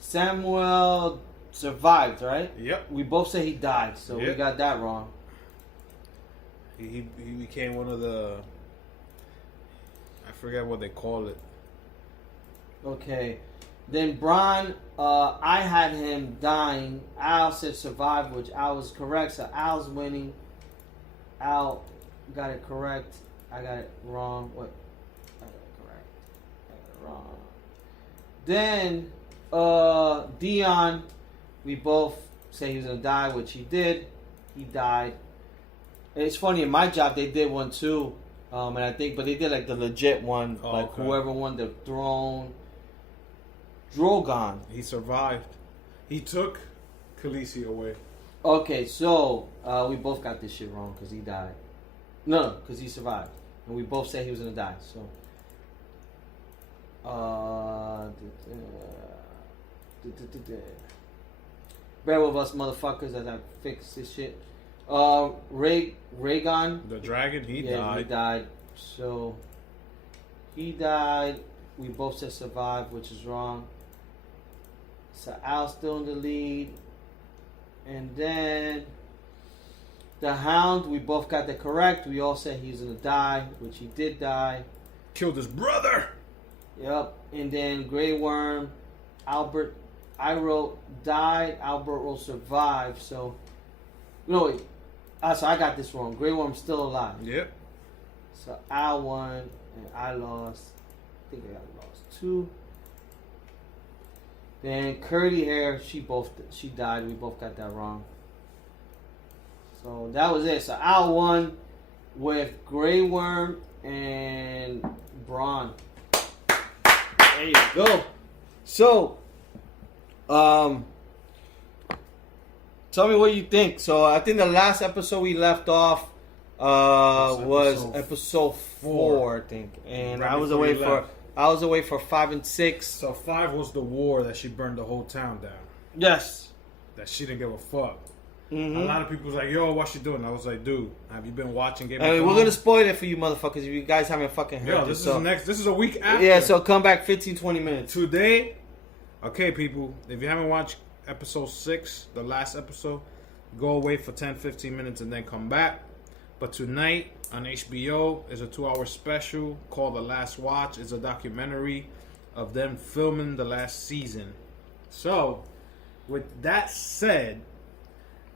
Samuel survived, right? Yep. We both say he died, so we got that wrong. He became one of the... I forget what they call it. Okay. Then Bron, I had him dying. Al said survive, which Al was correct. So Al's winning. Al got it correct. I got it wrong. What? I got it correct. I got it wrong. Then Dion, we both say he was gonna die, which he did. He died. It's funny, in my job they did one too. And I think, but they did like the legit one, whoever won the throne. Drogon. He survived. He took Khaleesi away. Okay, so we both got this shit wrong because he died. No, because he survived, and we both said he was gonna die. So, bear with us, motherfuckers, as I fix this shit. Rhaegon. The dragon, he died. He died. So, he died. We both said survive, which is wrong. So, Al's still in the lead. And then, the Hound, we both got that correct. We all said he's going to die, which he did die. Killed his brother. Yep. And then, Grey Worm, Albert, I wrote died. Albert will survive. So, no, wait. So I got this wrong. Grey Worm's still alive. Yep. So I won and I lost. I think I lost 2. Then Curly Hair, she died. We both got that wrong. So that was it. So I won with Grey Worm and Braun. There you go. So, tell me what you think. So I think the last episode we left off was episode 4, I think, and right I was away for 5 and 6. So 5 was the war that she burned the whole town down. Yes. That she didn't give a fuck. Mm-hmm. A lot of people was like, "Yo, what she doing?" I was like, "Dude, have you been watching Game of Thrones?" We're gonna spoil it for you, motherfuckers. If you guys haven't fucking heard this is This is a week after. Yeah, so come back 15-20 minutes today. Okay, people, if you haven't watched episode 6, the last episode, go away for 10-15 minutes and then come back. But tonight on HBO is a 2-hour special called The Last Watch. It's a documentary of them filming the last season. So, with that said,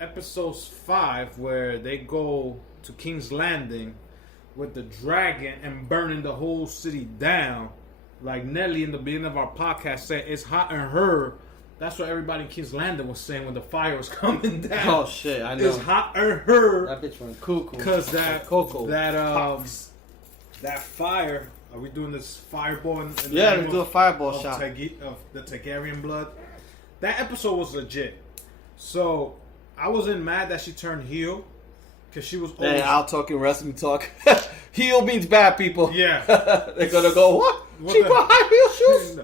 episode 5, where they go to King's Landing with the dragon and burning the whole city down, like Nelly in the beginning of our podcast said, it's hot in her. That's what everybody in King's Landing was saying when the fire was coming down. Oh shit, I know. It's hot in her. That bitch went cuckoo. Because that fire. Are we doing this fireball? Let's do a fireball shot of the Targaryen blood. That episode was legit. So I wasn't mad that she turned heel, because she was always... Hey, I'll talking wrestling talk. Heel means bad people. Yeah. They're gonna go, what she bought high heel shoes?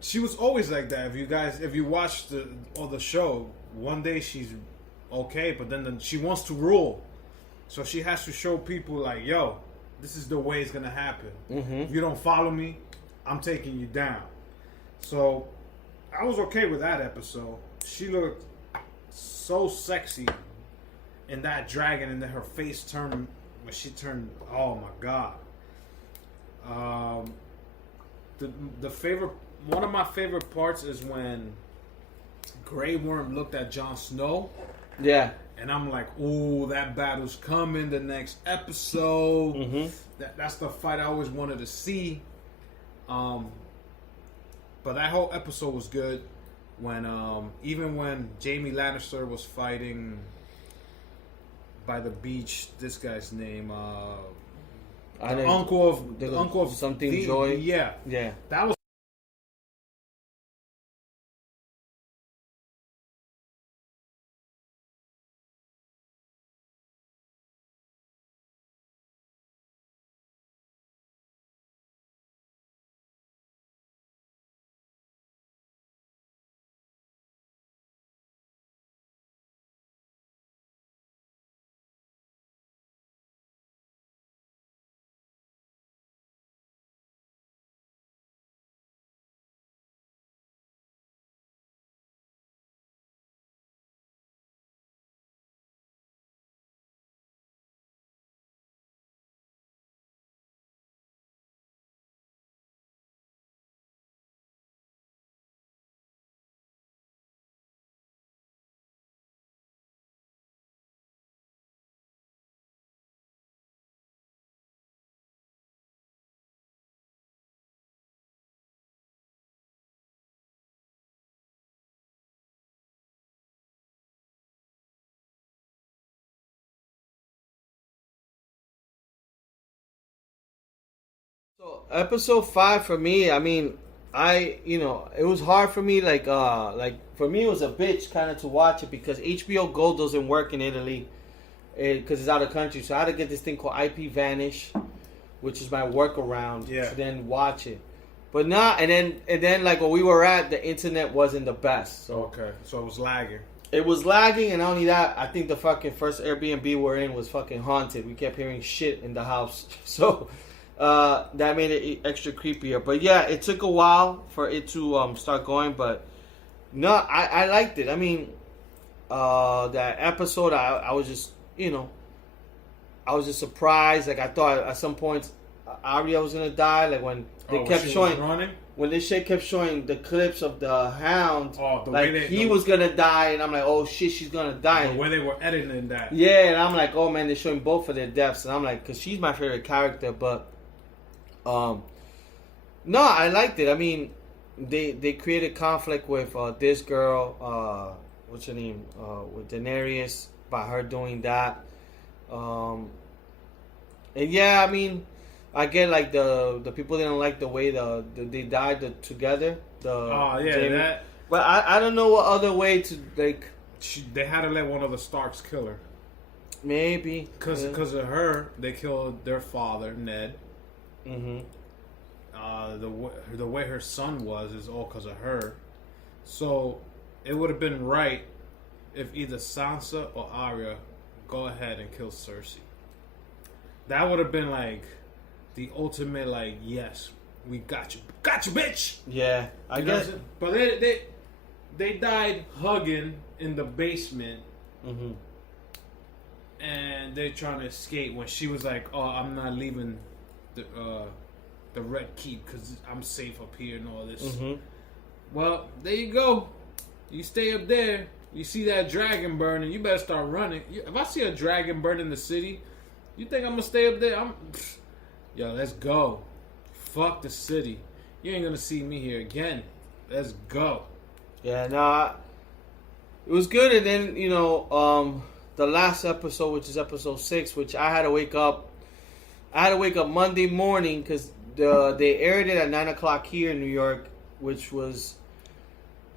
She was always like that. If you watch the show, one day she's okay, but then she wants to rule. So she has to show people like, yo, this is the way it's gonna happen. Mm-hmm. If you don't follow me, I'm taking you down. So I was okay with that episode. She looked so sexy in that dragon, and then her face turned when she turned. Oh my god. One of my favorite parts is when Grey Worm looked at Jon Snow. Yeah. And I'm like, ooh, that battle's coming the next episode. Mm-hmm. That's the fight I always wanted to see. But that whole episode was good. When even when Jaime Lannister was fighting by the beach, this guy's name, the uncle of something Joy. Yeah, that was episode 5 for me. I mean, it was hard for me. Like for me, it was a bitch kind of to watch it because HBO Go doesn't work in Italy because it's out of country. So I had to get this thing called IP Vanish, which is my workaround to then watch it. But not, and then like where we were at, the internet wasn't the best. So okay, so it was lagging. It was lagging, and not only that, I think the fucking first Airbnb we're in was fucking haunted. We kept hearing shit in the house, so that made it extra creepier. But yeah, it took a while for it to start going, but no, I liked it. I mean, that episode, I was just, I was just surprised. Like I thought at some point Arya was gonna die. Like when they kept showing, when this shit kept showing the clips of the Hound, he was gonna die, and I'm like, oh shit, she's gonna die. The way they were editing that, yeah, and I'm like, oh man, they're showing both of their deaths, and I'm like, because she's my favorite character, but no, I liked it. I mean, they created conflict with this girl, what's her name, with Daenerys by her doing that, and yeah, I mean. I get like the people didn't like the way they died together. That. But I don't know what other way to like. They had to let one of the Starks kill her. Maybe because of her, they killed their father Ned. Mm-hmm. The way her son was is all because of her. So it would have been right if either Sansa or Arya go ahead and kill Cersei. That would have been like. The ultimate, like, yes, we got you, bitch. Yeah, I guess. But they died hugging in the basement, and they're trying to escape. When she was like, "Oh, I'm not leaving the Red Keep because I'm safe up here and all this." Mm-hmm. Well, there you go. You stay up there. You see that dragon burning. You better start running. If I see a dragon burn in the city, you think I'm gonna stay up there? Yo, let's go. Fuck the city. You ain't gonna see me here again. Let's go. Yeah, no, it was good. And then, the last episode, which is episode 6, which I had to wake up. I had to wake up Monday morning because they aired it at 9 o'clock here in New York, which was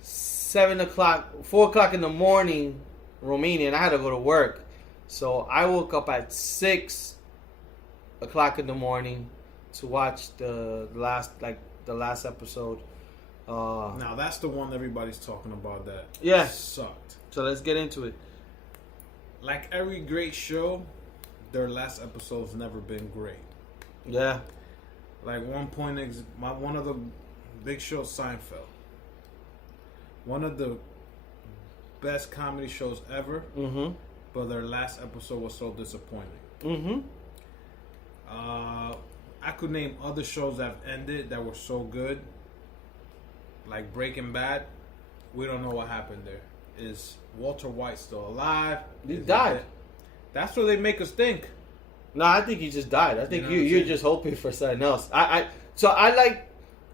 4 o'clock in the morning, Romania, and I had to go to work. So I woke up at 6 o'clock in the morning to watch the last episode. Now that's the one everybody's talking about that sucked. So let's get into it. Like every great show, their last episode's never been great. Yeah. Like one of the big shows, Seinfeld. One of the best comedy shows ever. Mm-hmm. But their last episode was so disappointing. Mm-hmm. I could name other shows that have ended that were so good, like Breaking Bad. We don't know what happened there. Is Walter White still alive? He died. That's what they make us think. No, I think he just died. I think you're just hoping for something else. I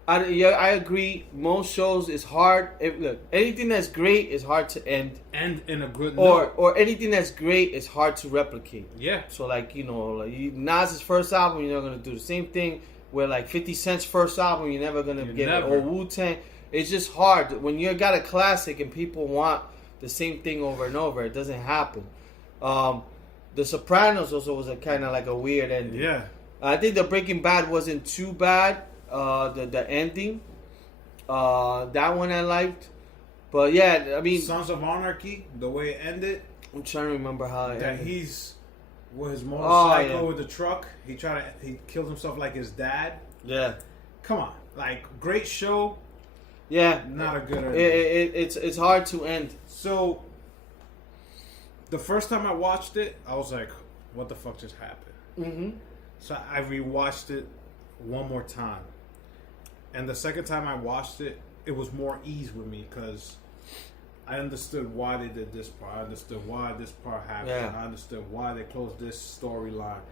agree. Most shows is hard. Look, anything that's great is hard to end. End in a good note. Or anything that's great is hard to replicate. Yeah. So Nas's first album, you're not gonna do the same thing. Where like 50 Cent's first album, you're never gonna get it. Or Wu-Tang. It's just hard when you got a classic and people want the same thing over and over. It doesn't happen. The Sopranos also was a kind of like a weird ending. Yeah. I think the Breaking Bad wasn't too bad. The ending, that one I liked, but yeah, I mean, Sons of Anarchy, the way it ended. I'm trying to remember how it ended. He's with his motorcycle with the truck. He killed himself like his dad. Yeah, come on, like great show. Yeah, not a good ending. It's hard to end. So the first time I watched it, I was like, "What the fuck just happened?" Mm-hmm. So I rewatched it one more time. And the second time I watched it, it was more ease with me because I understood why they did this part. I understood why this part happened. Yeah. I understood why they closed this storyline.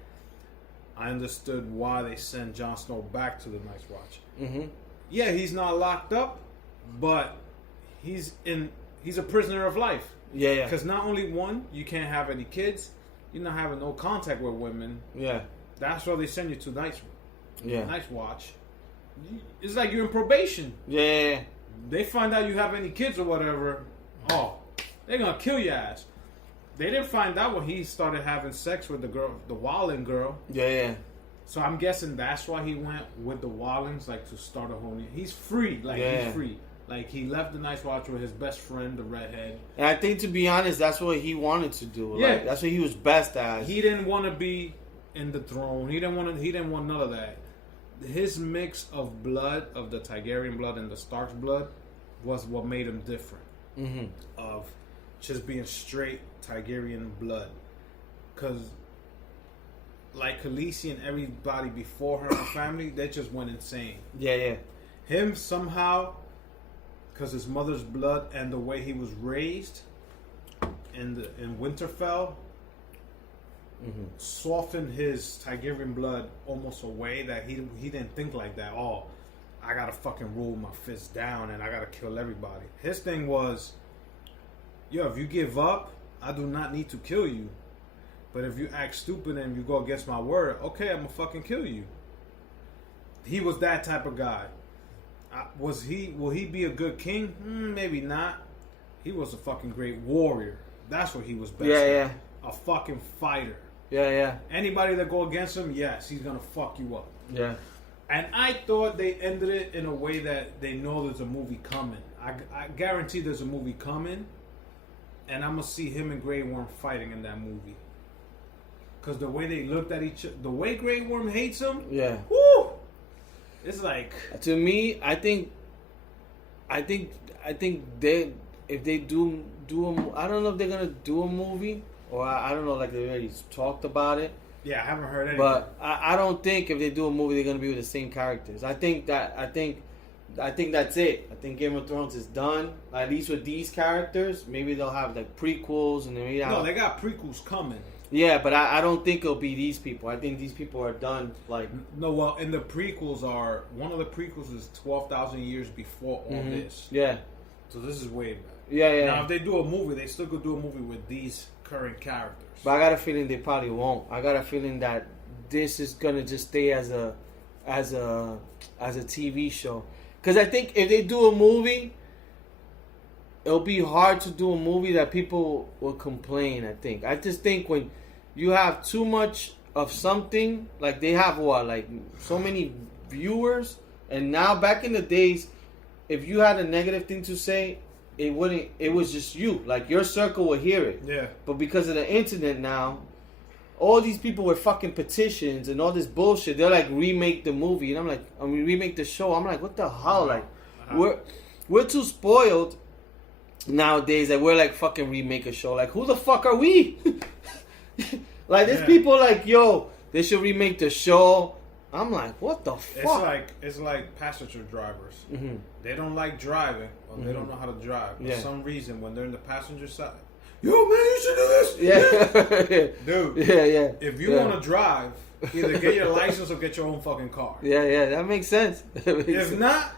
I understood why they sent Jon Snow back to the Night's Watch. Mm-hmm. Yeah, he's not locked up, but he's a prisoner of life. Yeah. Because not only you can't have any kids, you're not having no contact with women. Yeah. That's why they send you to Night's Yeah. Nice watch. It's like you're in probation. Yeah. They find out you have any kids or whatever. Oh, they're gonna kill your ass. They didn't find out when he started having sex with the girl, the Wallen girl. Yeah. So I'm guessing that's why he went with the Wallens, like to start a whole new. He's free, he's free. Like he left the Nice Watch with his best friend, the redhead. And I think, to be honest, that's what he wanted to do. Yeah, like, that's what he was best at. He didn't want to be in the throne. He didn't want none of that. His mix of blood, of the Targaryen blood and the Stark's blood, was what made him different. Mm-hmm. Of just being straight Targaryen blood, because like Khaleesi and everybody before her family, they just went insane. Yeah. Him somehow, because his mother's blood and the way he was raised in Winterfell, softened his Targaryen blood almost away, that he didn't think like that. Oh, I gotta fucking rule my fist down and I gotta kill everybody. His thing was, yo, if you give up, I do not need to kill you. But if you act stupid and you go against my word, okay, I'm gonna fucking kill you. He was that type of guy. Will he be a good king? Maybe not. He was a fucking great warrior. That's what he was best at. Yeah. A fucking fighter. Yeah. Anybody that go against him, yes, he's gonna fuck you up. Yeah. And I thought they ended it in a way that they know there's a movie coming. I guarantee there's a movie coming, and I'm gonna see him and Grey Worm fighting in that movie. Cause the way they looked at each other, the way Grey Worm hates him, woo! It's like, to me, I think they, if they do I don't know if they're gonna do a movie, or I don't know, like they already talked about it. Yeah, I haven't heard anything. But I don't think if they do a movie they're gonna be with the same characters. I think that's it. I think Game of Thrones is done, at least with these characters. Maybe they'll have like prequels, and then maybe no, they got prequels coming. Yeah, but I don't think it'll be these people. I think these people are done. Like, no, well, and the prequels are, one of the prequels is 12,000 years before all this. Yeah. So this is way back. Yeah. Now, if they do a movie, they still could do a movie with these current characters. But I got a feeling they probably won't. I got a feeling that this is gonna just stay as a TV show. Because I think if they do a movie, it'll be hard to do a movie that people will complain. I just think when you have too much of something, like they have like so many viewers, and now back in the days, if you had a negative thing to say, it was just you, like your circle would hear it. Yeah. But because of the internet now, all these people with fucking petitions and all this bullshit, they're like, remake the movie, and I'm like, remake the show. I'm like, what the hell? Like, we're too spoiled nowadays that we're like, fucking remake a show. Like, who the fuck are we? Like, there's people like, yo, they should remake the show. I'm like, what the fuck? It's like passenger drivers. Mm-hmm. They don't like driving, or they don't know how to drive. For some reason, when they're in the passenger side, yo, man, you should do this. Yeah. Dude. Yeah. If you want to drive, either get your license or get your own fucking car. Yeah, that makes sense. If not,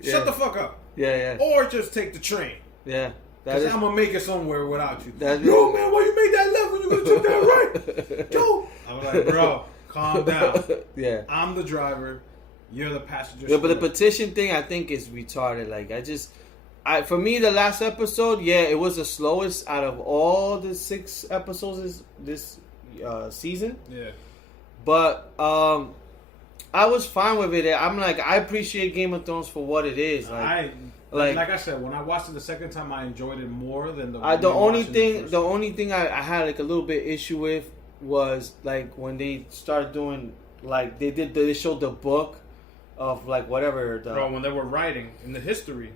shut the fuck up. Yeah. Or just take the train. Yeah. Because I'm going to make it somewhere without you. Yo, man, why you made that left when you could have took that right? Yo. I'm like, bro, calm down. Yeah. I'm the driver. You're the passenger. Yeah, but the petition thing, I think, is retarded. Like, for me, the last episode, it was the slowest out of all the 6 episodes this season. Yeah. But I was fine with it. I'm like, I appreciate Game of Thrones for what it is. Like I said, when I watched it the second time, I enjoyed it more than the only thing I had like a little bit issue with was like when they started doing like they showed the book of like whatever bro, when they were writing in the history.